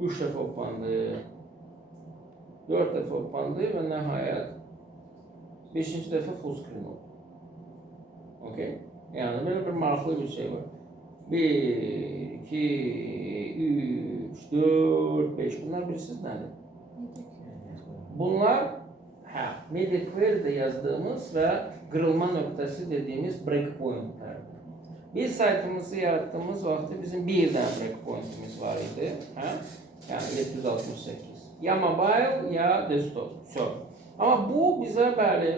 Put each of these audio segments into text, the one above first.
3 dəfə opandı, 4 dəfə opandı və nəhayət 5-ci dəfə full screen oldu. Okay? Yəni belə bir maraqlı bir şey var. 1, 2, 3, 4, 5. Bunlar bilirsiniz nədir? Bunlar Mediquery'de yazdığımız və qırılma nöqtəsi dediyimiz breakpointlərdir. Biz saytımızı yarattığımız vaxtı bizim bir dənə breakpointimiz var idi. Yəni 768. Ya mobile ya desktop. Amma bu bizə bəli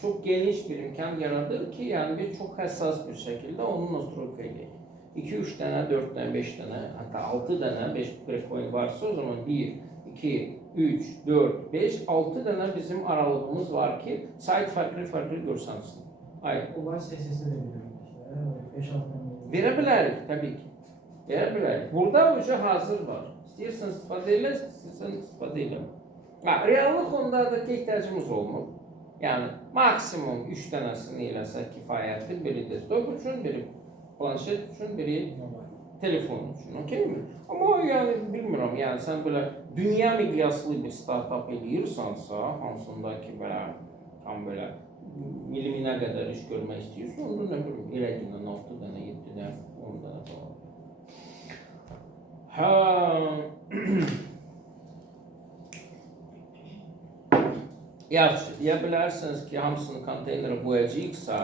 çox geniş bir imkan yaradır ki, yəni biz çox həssas bir şəkildə onun nastroyka edək. 2-3 dənə, 4 dənə, 5 dənə, hatta 6 dənə 5 breakpoint varsa o zaman 1, 2, 3, 4, 5, 6 dənə bizim aralığımız var ki, sayt farklı görsənsın. Hayır. Onlar sesini de verir. 5-6 tane. Verə bilərik, təbii ki. Verə bilərik. Burada önce hazır var. İstəyirsən istifadə elə, istəyirsən istifadə elə. Reallıq ondadır ki, ihtiyacımız olmur. Yəni, maksimum 3 dənəsini eləsək kifayətdir. Biri desktop üçün, biri planşet üçün, biri telefon üçün, okey mi? Amma yəni bilmirəm, yəni sən belə dünya miqyaslı bir startup eləyirsansa, hansında ki belə tam belə miliminə qədər iş görmək istəyirsən, onda nə bilim, eləginən 6 dənə, 7 dənə, 10 dənə falan. Yaxşı, deyə bilərsiniz ki, hamısını konteynerə qoyacaqsa,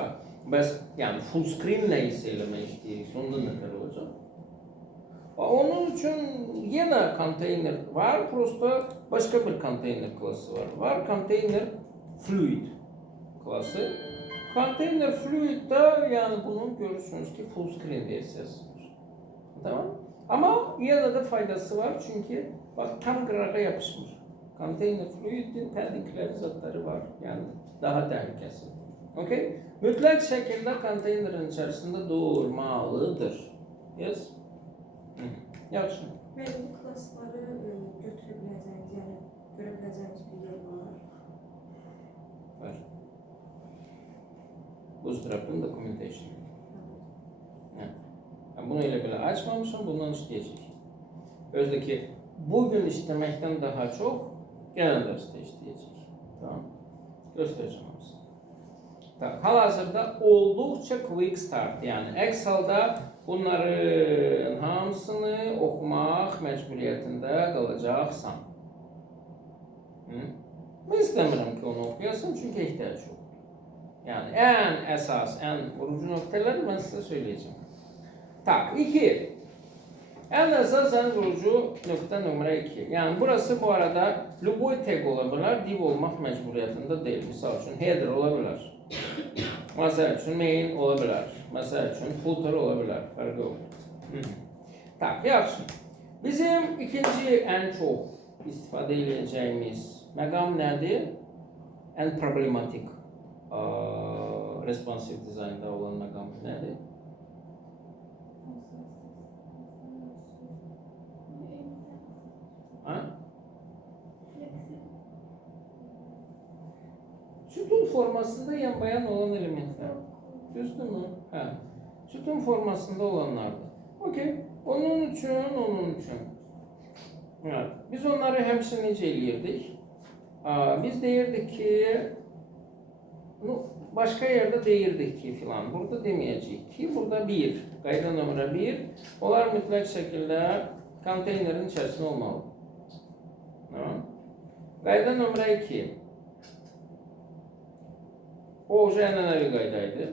bəs yəni full screen nə isə eləmək istəyirsə, onda nətər olacaq? Onun üçün yenə konteyner var, prosta başqa bir konteyner klası var. Var konteyner fluid klası. Konteyner fluiddə yəni bunun görürsünüz ki full screen versiyası var. Tamam? Amma yenə də faydası var çünki bax tam qırağa yapışmır. Konteyner fluidin təhlükəli zatları var. Yəni daha təhlükəsiz. Okay? Mütləq şəkildə konteynerin içərisində durmalıdır. Yes? Yaxşı. Və bu klasları götürə biləcəyiniz, yəni görə biləcəyiniz bir yer var. Var. Bootstrap'ın documentation. Bunu elə belə açmamışım, bundan işləyəcək. Özdə ki, bugün işləməkdən daha çox gələn dərsdə işləyəcək. Tamam. Göstərəcəm hamısını. Hal-hazırda olduqca quick start, yəni Excel'da bunların hamısını oxumaq məcburiyyətində qalacaqsan. Mən istəmirəm ki, onu oxuyasın, çünki ehtiyac yoxdur. Yəni, ən əsas, ən vurucu nöqtələri mən sizə söyləyəcəm. Tak, 2. Ən əsas, ən vurucu nöqtə nömrə 2. Yəni, burası bu arada любой tag ola bilər, div olmaq məcburiyyətində deyil. Misal üçün, header ola bilər. Məsəl üçün, main ola bilər. Məsəl üçün, footer ola bilər. Fərqi yoxdur. Tak, yaxşı. Bizim ikinci ən çox istifadə edəcəyimiz məqam nədir? Ən problematik responsive dizaynda olan məqam nədir? Sütun formasında yan bayan olan elementler. Düzdür mü? Hə. Sütun formasında olanlardır. Okey. Onun üçün. Evet. Biz onları həmişə necə eləyirdik? Biz deyirdik ki, başqa yerdə deyirdik ki filan. Burada deməyəcəyik ki, burada 1, qayda nömrə 1, onlar mütləq şəkildə konteynerin içərisində olmalı. Qayda nömrə 2. O ənənəvi qaydaydı.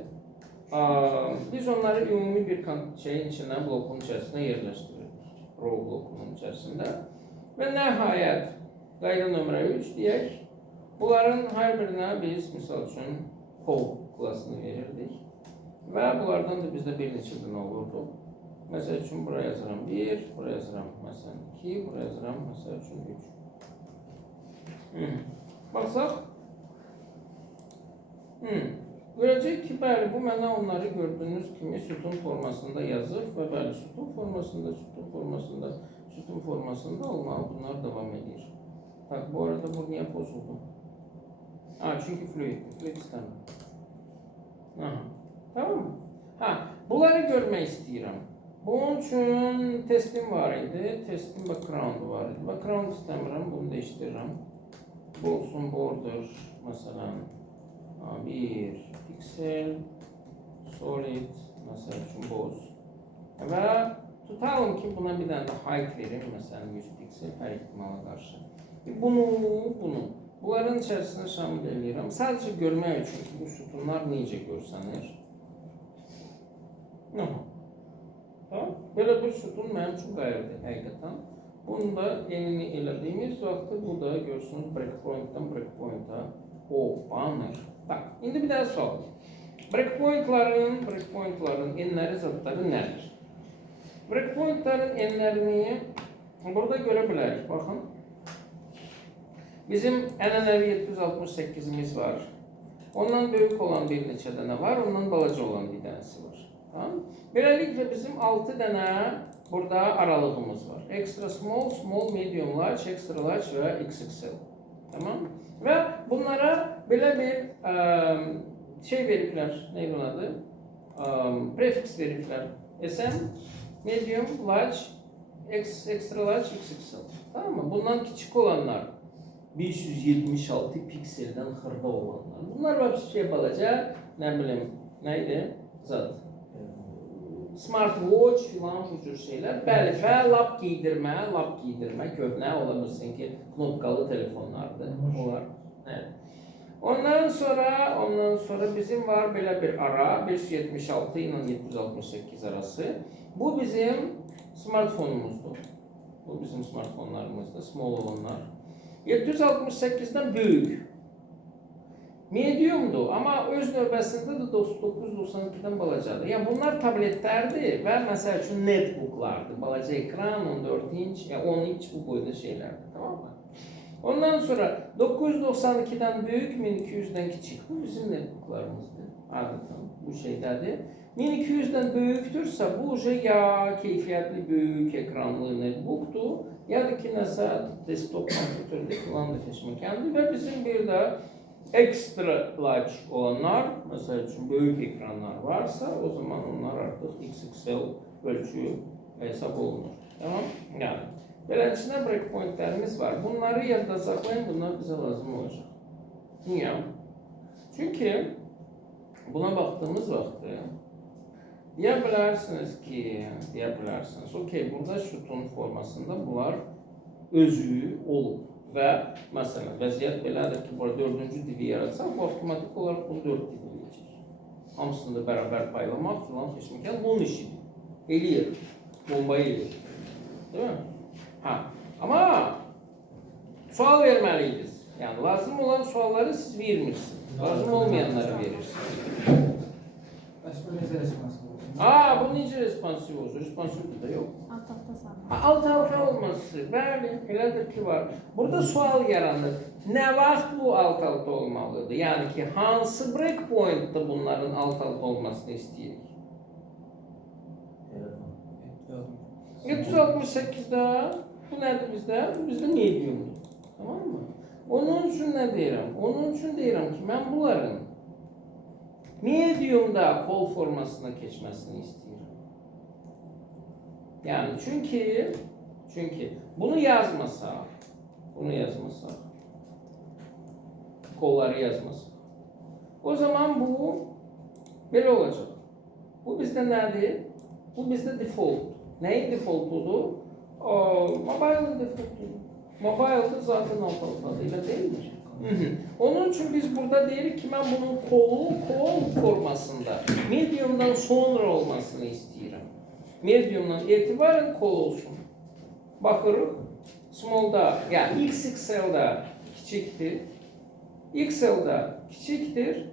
Biz onları ümumi bir şeyin içindən, blokun içərisində yerləşdirirdik. Row blokunun içərisində. Və nəhayət, qayda nömrə 3 deyək. Bunların hər birinə biz, misal üçün, call klasını verirdik. Və bunlardan da bizdə bir neçə dənə olurdu. Məsəl üçün, buraya yazıram 1, buraya yazıram məsələn 2, buraya yazıram məsəl üçün 3. Baxsaq. Görəcək ki, bəli, bu mənə onları gördüyünüz kimi sütun formasında yazıb və bəli, sütun formasında olmalı, bunlar devam edir. Bak, bu arada bu niyə pozuldu? Çünki fluid istəmir. Tamam mı? Bunları görmək istəyirəm. Bunun üçün testim var idi. Testin background var idi. Background istəmirəm, bunu dəyişdirirəm. Bu olsun border, məsələn, 1 piksel, solid, məsəl üçün boz. Və tutalım ki, buna bir dənə də height verim, məsələn, 100 piksel hər ihtimala qarşı. Bunu, bunların içərisində şamil edirəm. Sadəcə görmək üçün ki, bu sütunlar necə görsənir. Belə bir sütun mənim üçün qayırdır, həqiqətən. Bunu da yenini elədiyimiz vaxtı bu da görürsünüz breakpoint'dan breakpoint'a. Banner. İndi bir daha sual. Breakpoint'ların enləri zadları nədir? Breakpoint'ların enlərini burada görə bilərik. Baxın. Bizim ənənəvi 768'imiz var. Ondan böyük olan bir neçə dənə var, ondan balaca olan bir dənəsi var. Beləliklə bizim 6 dənə burada aralığımız var. Extra small, small, medium, large, extra large və XXL. Tamam? Və bunlara belə bir şey veriblər, neydi onun adı? Prefix veriblər. SM, medium, large, extra large, XXL. Tamam mı? Bundan küçük olanlar 576 pikseldən xırda olanlar. Bunlar vəbsi şey balaca, nə bilim, neydi? Zat. Smartwatch filan bu cür şeylər. Bəli, və lap giydirmə, köhnə ola bilsin ki, knopkalı telefonlardır. Onlar. Evet. Ondan sonra bizim var belə bir ara 576 ilə 768 arası. Bu bizim smartfonumuzdur. Bu bizim smartfonlarımızdır, small olanlar. 768'den büyük. Medium'du ama öz növbəsində də 992'den balacadır. Yəni bunlar tabletlərdir və məsəl üçün netbooklardır. Balaca ekran, 14 inç, yəni 10 inç bu boyda şeylərdir. Tamam mı? Ondan sonra 992'den büyük, 1200'den küçük. Bu bizim netbooklarımızdır. Adətən bu şeydədir. 1200'den büyüktürsə bu ya keyfiyyətli büyük ekranlı netbookdur, ya da ki nəsə desktop kompüterdə filan da seçməkəndir və bizim bir də extra large olanlar, məsəl üçün böyük ekranlar varsa, o zaman onlar artıq XXL ölçü hesab olunur. Tamam? Yəni, beləsinə breakpointlərimiz var. Bunları yadda saxlayın, bunlar bizə lazım olacaq. Niyə? Çünki buna baxdığımız vaxtı deyə bilərsiniz ki, okey, burada sütun formasında bunlar özü olub. Və məsələn, vəziyyət belədir ki, burada 4-cü divi yaratsaq, bu avtomatik olaraq bunu 4 divi eləyəcək. Hamısını da bərabər paylamaq filan seçməkən bunun işidir. Eləyir, bombayı eləyir. Değil mi? Amma sual verməliydiniz. Yəni, lazım olan sualları siz vermirsiniz. Lazım olmayanları verirsiniz. Bəs bu necə responsiv olsun? Bu necə responsiv olsun? Responsivdir də yox. Alt-alta sarma. Alt-alta olması, bəli, elədir ki var. Burada sual yaranır. Nə vaxt bu alt-alta olmalıdır? Yəni ki, hansı breakpoint'da bunların alt-alta olmasını istəyirik? 768'də, bu nədir bizdə? Bu bizdə mediumdur. Tamam mı? Onun üçün nə deyirəm? Onun üçün deyirəm ki, mən bunların mediumda kol formasına keçməsini istəyirəm. Yəni, çünki bunu yazmasaq, kolları yazmasaq, o zaman bu belə olacaq. Bu bizdə nədir? Bu bizdə default. Nəyin defaultudur? Mobile'ın defaultudur. Mobile'da zaten alt-altadır, elə deyilmir. Onun üçün biz burada deyirik ki, mən bunun kol formasında mediumdan sonra olmasını istəyirəm. Mediumdan etibarən kol olsun. Baxırıq, small'da, yəni XXL'da kiçikdir. XL'da kiçikdir.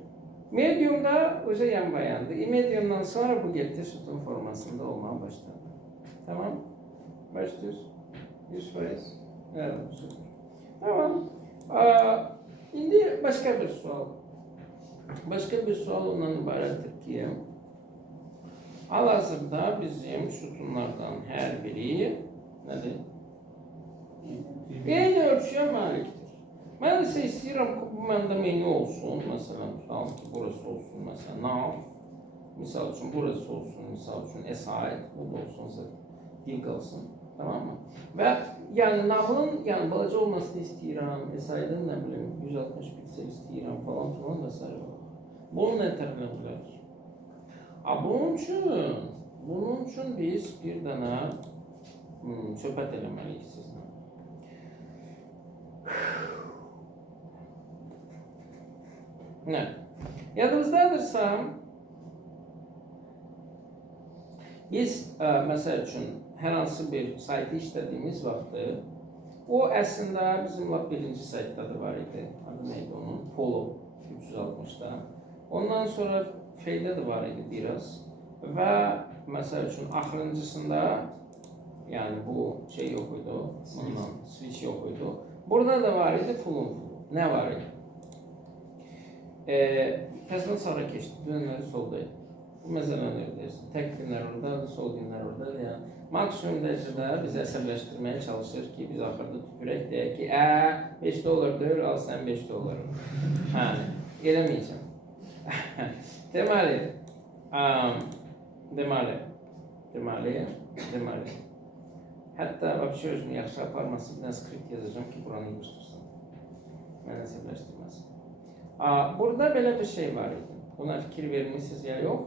Medium'da özə yan bayandır. Medium'dan sonra bu getdi sütun formasında olmaya başladı. Tamam? Başlıyoruz. 100%. Evet, süper. Tamam. İndi başka bir sual. Başka bir sual ondan ibarətdir ki, hal-hazırda bizim sütunlardan hər biri nədir? Eyni ölçüyə malikdir. Mən isə istəyirəm ki, bu məndə menü olsun. Məsələn, tutalım ki, burası olsun. Məsələn, nav. Misal üçün burası olsun, misal üçün S ait, bu da olsun, Z dil qalsın. Tamam mı? Və yəni nağılın yəni balaca olmasını istəyirəm, S aidin nə bilim 160 piksel istəyirəm falan filan və s. Bunu nə tərəflə bilər? Bunun üçün biz bir dənə söhbət eləməliyik sizlə. Nə? Yadınızdadırsa, biz məsəl üçün hər hansı bir saytı işlədiyimiz vaxtı o əslində bizim lap birinci saytda da var idi. Adı neydi onun? Polo 360'da. Ondan sonra Fey'də də var idi biraz. Və məsəl üçün axırıncısında yəni bu şey yox idi, ondan switch yox idi. Burada da var idi full. Nə var idi? Təzdən sağa keçdi, dönləri soldaydı. Bu məsələni ödəyirsin. Tək günlər orada, sol günlər orada. Yəni, maksimum dərəcədə bizi əsəbləşdirməyə çalışır ki, biz axırda tüpürək deyək ki, $5 deyil, al sən $5. Eləməyəcəm. Deməli. Hətta vəbşə özümü yaxşı aparması bir dənə skript yazacağım ki, buranı yığışdırsın. Mənə əsəbləşdirməsin. Burada belə bir şey var idi. Buna fikir vermişsiniz ya yox.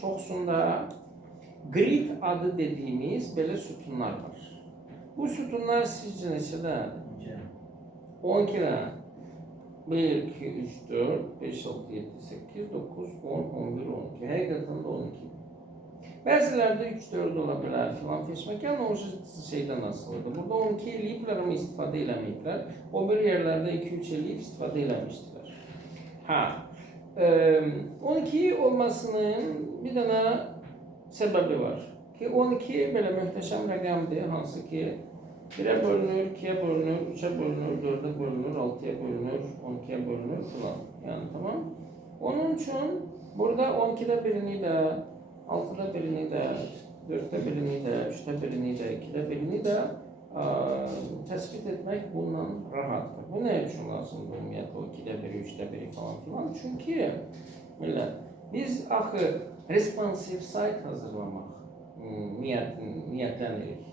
Çoxsunda grid adı dediyimiz belə sütunlar var. Bu sütunlar sizcə neçədədir? 12 dənə. 1, 2, 3, 4, 5, 6, 7, 8, 9, 10, 11, 12. Həqiqətən də 12. Bəzilərdə 3-4 ola bilər filan feşməkan o şeydən asılıdır. Burada 12 eləyiblər ama istifadə eləməyiblər. O bir yerlərdə 2-3 eləyib istifadə eləmişdilər. 12 olmasının bir dənə səbəbi var. Ki 12 belə möhtəşəm rəqəmdir, hansı ki 1'ə bölünür, 2'yə bölünür, 3'ə bölünür, 4'ə bölünür, 6'ya bölünür, 12'ye bölünür filan. Yəni tamam. Onun üçün burada 12'də birini də, 6'da birini də, 4'də birini də, 3'də birini də, 2'də birini də təsbit etmək bundan rahatdır. Bu nə üçün lazımdır ümumiyyətlə o 2'də biri, 3'də biri falan filan? Çünki biz axı responsive sayt hazırlamaq niyyətlənirik.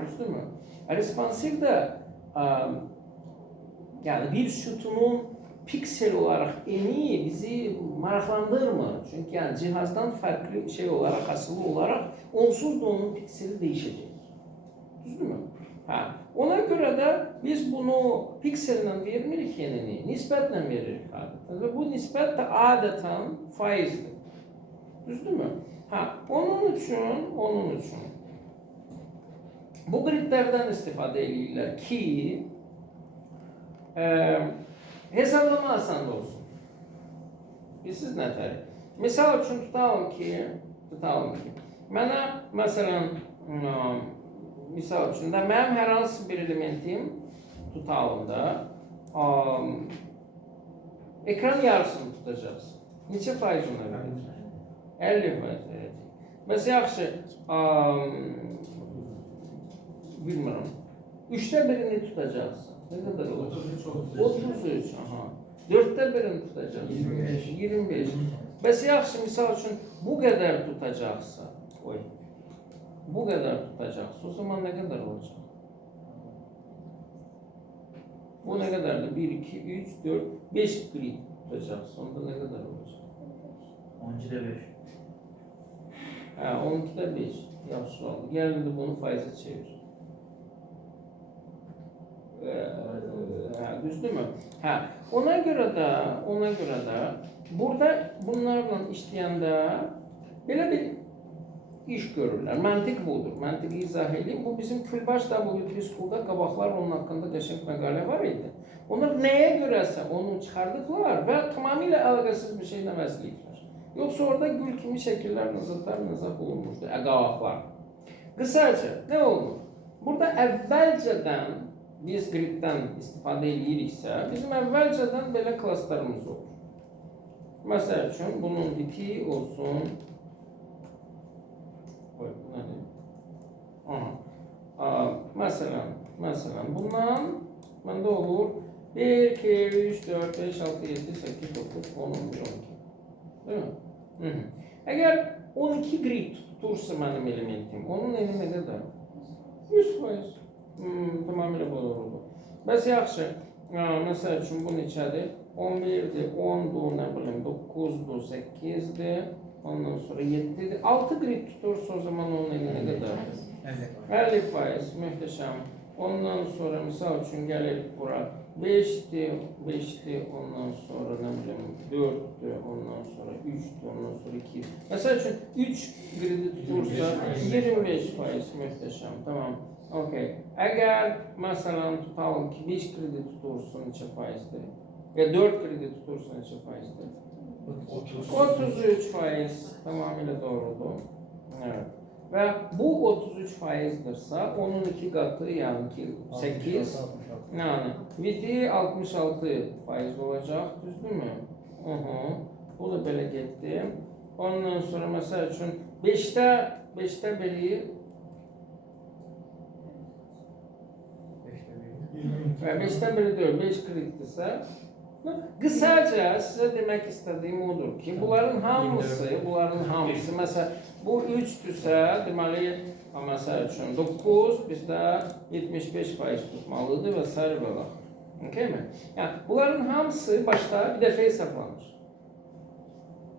Düzdürmü? Responsive də yəni bir sütunun piksel olarak eni bizi maraqlandırmır. Çünkü yani cihazdan farklı şey olarak, asılı olarak onsuz da onun pikseli değişecek. Düzdürmü? Ona göre de biz bunu piksellə vermirik yenini, nisbətle veririk adeten. Ve bu nisbət de adeten faizdir. Düzdürmü? Onun üçün bu gridlerden istifade edirlər ki hesablama asan olsun. Bilirsiniz nə tər? Misal üçün tutalım ki, mənə məsələn misal üçün də mənim hər hansı bir elementim tutalım da ekran yarısını tutacaqsın. Neçə faiz ona verəcək? 50 faiz verəcək. Məsələn yaxşı bilmirəm. 3'də birini tutacaqsın. Ne kadar olacak? 33. Aha. 4'te birini tutacaqsın. 25. Mesela yaxşı misal üçün bu kadar tutacaqsa, bu kadar tutacaqsa, o zaman ne kadar olacak? Bu ne kadardı? 1, 2, 3, 4, 5 grid tutacaqsa, onda ne kadar olacak? 12'de 5. 12'de 5. Yaxşı oldu. Gəlin bunu faize çevir. Düzdürmü? Ona göre de burada bunlarla işləyəndə belə bir iş görürlər. Məntiq budur. Məntiqi izah edeyim. Bu bizim Külbaş WP School'da qabaqlar onun haqqında qəşəng məqalə var idi. Onlar nəyə görəsə onu çıxardıqlar və tamamilə əlaqəsiz bir şeylə vəzləyiblər. Yoxsa orada gül kimi şəkillər, nizah olunmuşdu. Qabaqlar. Qısaca nə olur? Burada əvvəlcədən biz griddən istifadə ediriksə, bizim əvvəlcədən belə klaslarımız olur. Məsəl üçün, bunun tipi olsun. Məsələn, bundan məndə olur 1, 2, 3, 4, 5, 6, 7, 8, 9, 10, 11, 12. Değil mi? Eğer 12 grid tutursa benim elementim, onun eni ne kadar? 100%. Tamamıyla böyle oldu. Bəs yaxşı, mesela üçün bu neçədir? 11'dir, 10'dur, ne bileyim 9'dur, 8'dir, ondan sonra 7'dir. 6 grid tutursa o zaman onun eni ne kadar? 50%, muhteşem. Ondan sonra misal için gelirik bura 5'ti, ondan sonra ne bileyim 4'tü, ondan sonra 3'tü, ondan sonra 2. Mesela için 3 gridi tutursa 25%, muhteşem, tamam. Okey. Eğer mesela tutalım ki 5 kredi tutursun neçə faizdir? Ya 4 kredi tutursun neçə faizdir? 33%, tamamıyla doğrudur. Evet. Ve bu 33%'dirsa onun 2 katı yani 8, yani vidi 66% olacak, düzdür mü? Bu da böyle gitti. Ondan sonra mesela için 5'te biri ve 5'ten biri diyor 5 kreditse kısaca size demek istediğim odur ki bunların hamısı mesela bu 3'tüsə deməli mesela için 9 bizdə 75% tutmalıdır və s. belə. Okay mi? Yani bunların hamısı başta bir defa hesaplanır.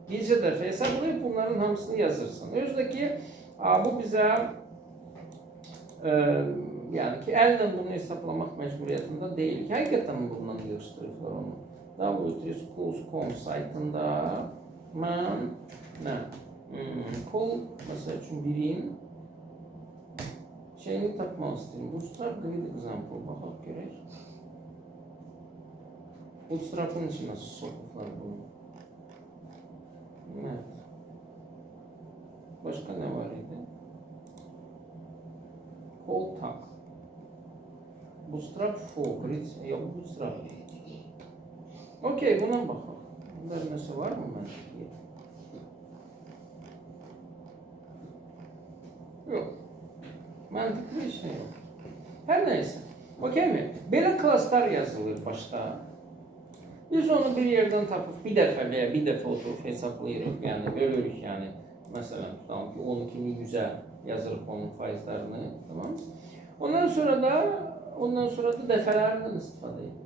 Bircə defa hesaplayıp bunların hamısını yazırsın. Özdeki bu bize yani ki elle bunu hesaplamak mecburiyetinde değil. Hakikaten bundan yığıştırıblar onu. W3Schools.com saytında ben ne? Kol mesela için birin şeyini tapmak istedim. Bootstrap grid example bakak gerek. Bootstrap'ın içine sokaklar bunu. Evet. Başka ne var idi? Kol tak. Bootstrap for grid. Yok Bootstrap. Okey, buna bakalım. Bunda nesi var mı bende? Yok. Mantıklı bir şey yok. Her neyse. Okey mi? Böyle klaslar yazılır başta. Biz onu bir yerden tapıp bir defa veya bir defa oturup hesaplayırıq. Yani bölürük yani. Mesela tutalım ki 12'ni 100'e yazırıq onun faizlerini. Tamam. Ondan sonra da defalarından istifade edilir.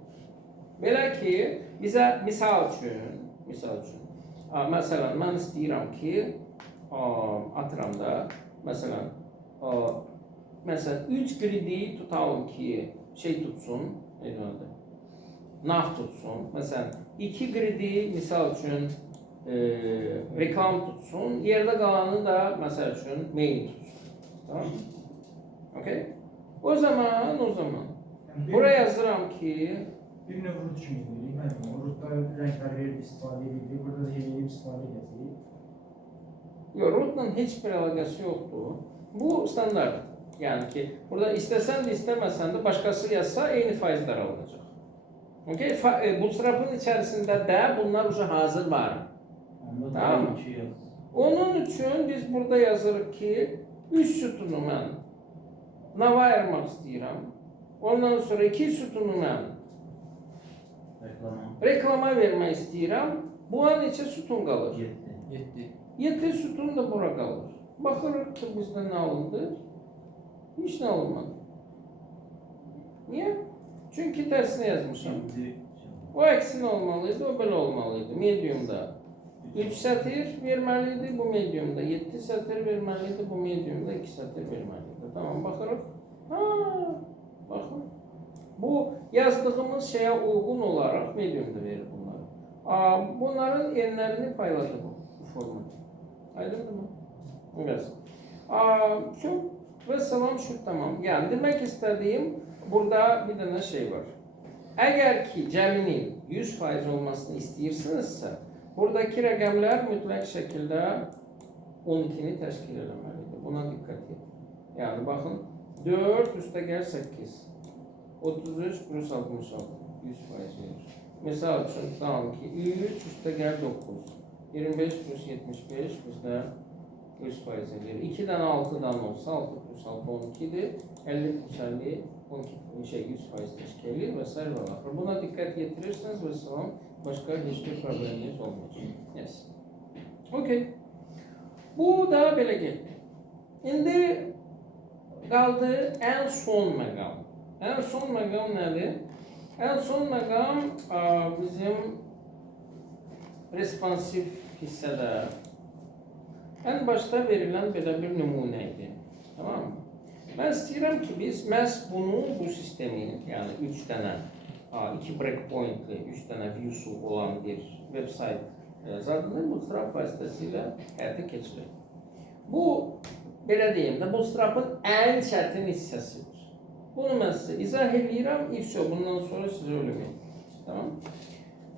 Belə ki, bizə misal üçün, mesela mən istəyirəm ki, atıram da, mesela 3 kredi tutalım ki, şey tutsun, neydi adı? Nav tutsun. Mesela 2 kredi misal üçün reklam tutsun, yerde kalanı da mesela üçün mail tutsun. Tamam mı? Okay? O zaman buraya yazıram ki bir növ root kimi deyirik. Rootda renkler verib istifadə edirik. Burada da eləyib istifadə edirik. Yok, rootla hiçbir alakası yoktu. Bu standart. Yani ki burada istesen de istemesen de başkası yazsa aynı faizler alınacak. Okay? Bootstrap'ın içerisinde de bunlar уже hazır var. Tamam mı? Onun için biz burada yazırıq ki 3 sütunu mən nava ayırmaq istəyirəm. Ondan sonra 2 sütunu mən reklama vermək istəyirəm. Buna neçə sütun qalır? 7 sütun da bura qalır. Baxırıq ki bizdə nə alındı? Hiç nə alınmadı. Niye? Çünkü tersine yazmışam. O eksin olmalıydı, o böyle olmalıydı. Medium'da 3 satır vermeliydi, bu medium'da 7 satır vermeliydi, bu medium'da 2 satır vermeliydi. Tamam, bakırıq. Bakın. Bu yazdığımız şeye uygun olarak medium'da verir bunları. Bunların enlerini payladı bu format. Aydın mı? Evet. Şu ve salam şu tamam. Yani demek istediğim burada bir tane şey var. Eğer ki cəminin 100% olmasını istəyirsinizsə, buradaki rəqəmlər mütləq şəkildə 12'ni təşkil eləməlidir. Buna dikkat edin. Yani bakın 4 üstə gəl 8. 33 plus 66. 100% verir. Misal üçün tutalım ki 3 üstə gəl 9. 25 plus 75 bizdə 100% verir. 2'den 6'dan olsa 6 plus 6 12'dir. 50 plus 50 12 100% teşkil edir və s. Buna dikkat getirirsiniz ve sonra başka hiçbir probleminiz olmayacak. Yes. Okay. Bu da belə getdi. İndi qaldı ən son məqam. Ən son məqam nədir? Ən son məqam bizim responsiv hissədə. Ən başda verilən belə bir nümunə idi. Tamam mı? Mən istəyirəm ki, biz məhz bunu, bu sistemi, yəni 3 dənə, 2 breakpointli, 3 dənə view'su olan bir website zadını Bootstrap vasitəsilə həyata keçirək. Bu, belə deyim də, Bootstrap'ın ən çətin hissəsidir. Bunu mən sizə izah edirəm, bundan sonra sizə ölümü. Tamam?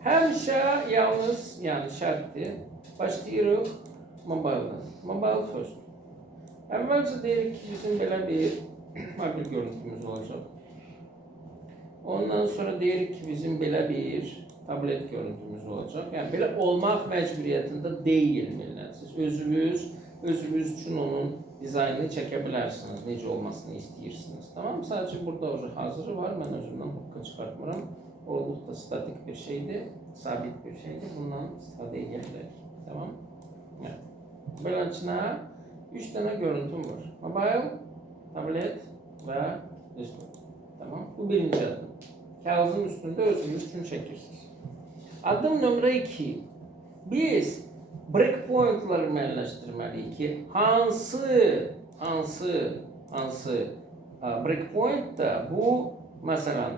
Həmişə yalnız, yəni şərtdir, başlayırıq mobile'dan. Mobile first. Əvvəlcə deyirik ki, bizim belə bir mobil görüntümüz olacaq. Ondan sonra deyirik ki, bizim belə bir tablet görüntümüz olacaq. Yəni, belə olmaq məcburiyyətində deyil millət. Siz özünüz üçün onun dizaynını çəkə bilərsiniz, necə olmasını istəyirsiniz. Tamam, sadəcə burada hazırı var, mən özümdən hukka çıxartmıram. Olduqda statik bir şeydir, sabit bir şeydir. Bundan istifadə edə bilərik. Tamam? Evet. Beləncə 3 dənə görüntüm var. Mobile, tablet və desktop. Tamam? Bu birinci adım. Kağızın üstündə özünüz üçün çəkirsiniz. Adım nömrə 2. Biz breakpointları müəyyənləşdirməliyik ki, hansı breakpoint da bu, məsələn,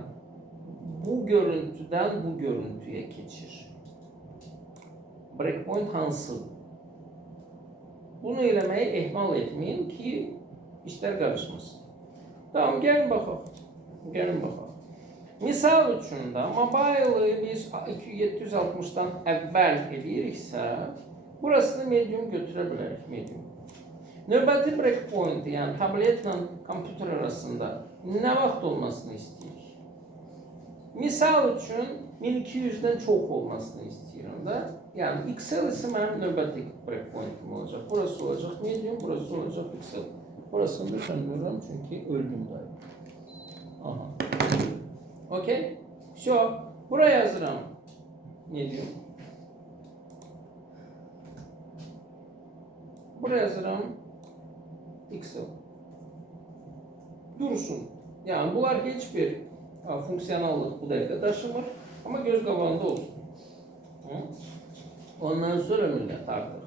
bu görüntüdən bu görüntüyə keçir. Breakpoint hansıdır? Bunu eləməyi ehmal etməyin ki, işlər qarışmasın. Tamam, gəlin baxaq. Misal üçün də, mobile'ı biz 760-dan əvvəl ediriksə, burasını medium götürə bilərik, medium. Növbəti breakpoint, yəni tabletlə kompüter arasında nə vaxt olmasını istəyirik? Misal üçün 1200-dən çox olmasını istəyirəm də. Yəni Excel isə mənim növbəti breakpointim olacaq. Burası olacaq medium, burası olacaq Excel. Burasını da söndürürəm çünki öldüm daim. Aha. Okey? Buraya yazıram medium. Buraya yazıram Excel. Dursun. Yəni bunlar heç bir funksiyonallıq bu dəqiqə daşımır, amma göz qabağında olsun. Ondan sonra millət artıq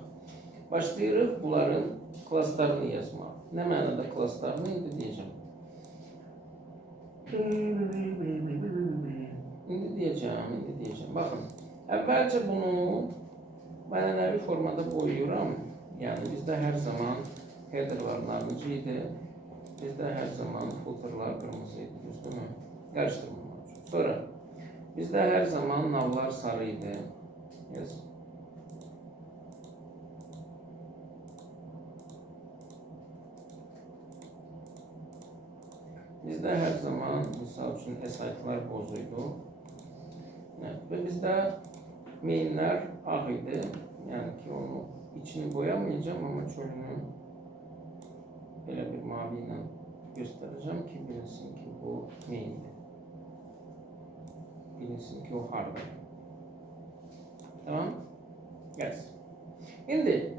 başlayırıq bunların klasslarını yazmağa. Nə mənada klasslarını indi deyəcəm. İndi deyəcəm. Baxın, əvvəlcə bunu mən ənəvi formada boyuyuram. Yəni bizdə hər zaman headerlar narıncı idi. Bizdə hər zaman footerlar qırmızı idi, düzdürmü? Qarışdırmamaq üçün. Sonra bizdə hər zaman navlar sarı idi. Yes. Bizdə hər zaman, misal üçün, əsaytlar bozuydu. Və bizdə mainlər ağ idi. Yəni ki, onu içini boyamayacağım, amma çölünü belə bir mavi ilə göstərəcəm ki, bilinsin ki, bu maindir. Bilinsin ki, o hardır. Tamam? Yes. İndi,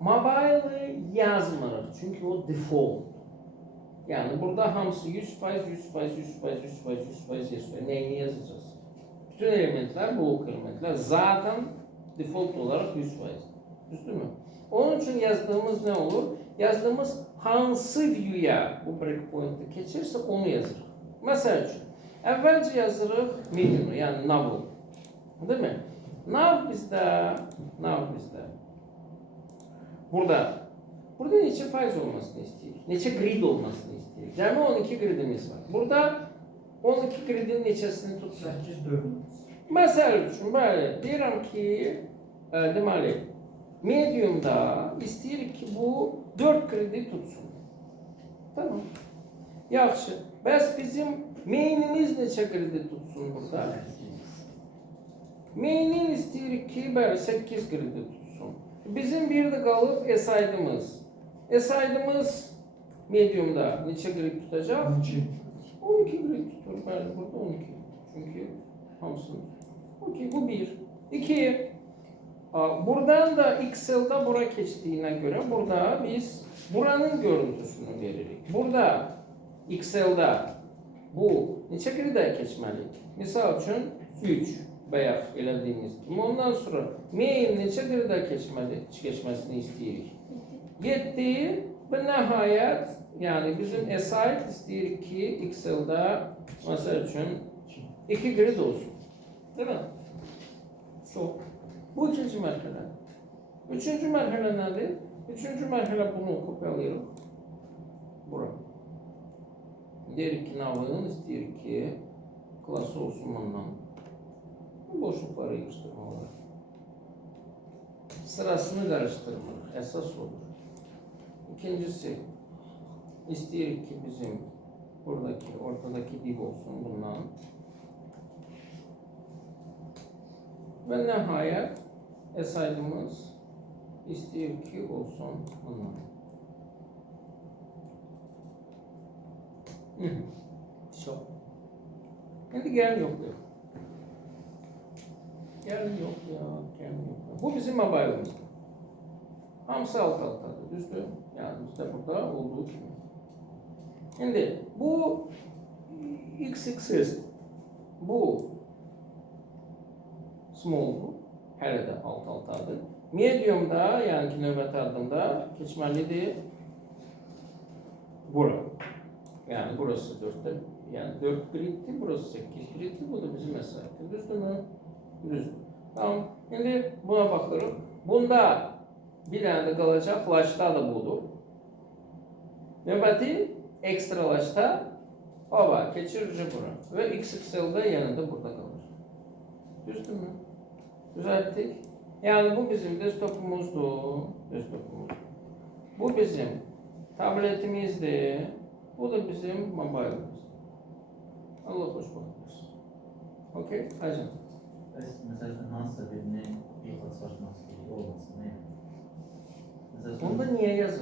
mobile'ı yazmırıq, çünki o default. Yəni, burada hamısı 100%, 100% neyini yazacağız? Bütün elementlər, blok elementlər zaten default olarak 100%. Düzdürmü? Onun için yazdığımız ne olur? Yazdığımız hansı view'ya bu breakpoint'i keçirsə onu yazırıq. Məsəl üçün, əvvəlcə yazırıq menüyü, yəni nav. Değil mi? Nav bizdə. Burada neçə faiz olmasını istəyirik? Neçə grid olmasını istəyirik? Cəmi 12 gridimiz var. Burada 12 gridin neçəsini tutsun? 8-4. Məsəl üçün, bəli, deyirəm ki, deməli, mediumda istəyirik ki, bu 4 gridi tutsun. Tamam. Yaxşı. Bəs bizim mainimiz neçə gridi tutsun burada? Mainin istəyirik ki, bəli, 8 gridi tutsun. Bizim bir də qalıb S-aydımız. S-aydımız mediumda neçə grid tutacaq? 12 grid tutur. Bəli, burada 12. Çünki hamısını. Okey, bu 1. 2. Buradan da Excel'da bura keçtiğine göre burada biz buranın görüntüsünü veririk. Burada Excel'da bu neçə qrida keçməli? Misal üçün 3 bayaq elədiyimiz kimi. Ondan sonra main neçə qrida keçməsini istəyirik? 7 ve nəhayət yani bizim aside istəyirik ki Excel'da məsəl üçün 2 grid olsun. Değil mi? Bu ikinci mərhələ. Üçüncü mərhələ nədir? Üçüncü mərhələ bunu kopyalayırıq. Bura. Deyirik ki, navın istəyirik ki, klası olsun bundan. Boşluqları yığışdırmalı. Sırasını qarışdırmırıq. Əsas olur. İkincisi, istəyirik ki, bizim buradaki, ortadaki div olsun bundan. Ve nəhayət esaydımız istəyir ki olsun bundan. Şimdi gəlin yoxlayaq. Gəlin yoxlayaq. Bu bizim mobilimizdir. Hamısı alt-altadır, düzdür? Yani bizdə burada olduğu kimi. Şimdi bu XXS, bu small bu, hələ də alt-altadır. Medium'da, yəni ki, növbəti addımda keçməlidir bura. Yəni burası 4'te, yəni 4 griddir, burası 8 griddir, bu da bizim əsasdır. Düzdürmü? Düzdür. Tamam. Şimdi buna baxırıq. Bunda bir dənə də qalacaq, flash'da da budur. Növbəti ekstralaşda baba keçirici bura və XXL'da yanında burada qalır. Düzdürmü? Düzelttik. Yani bu bizim desktopumuzdu. Bu bizim tabletimizdi. Bu da bizim mobilimizdi. Allah hoş bakmasın. Okey? Hacım. Mesela hansısa birini bir klaslaşması olmasın, ne? Mesela Onda niye yazır?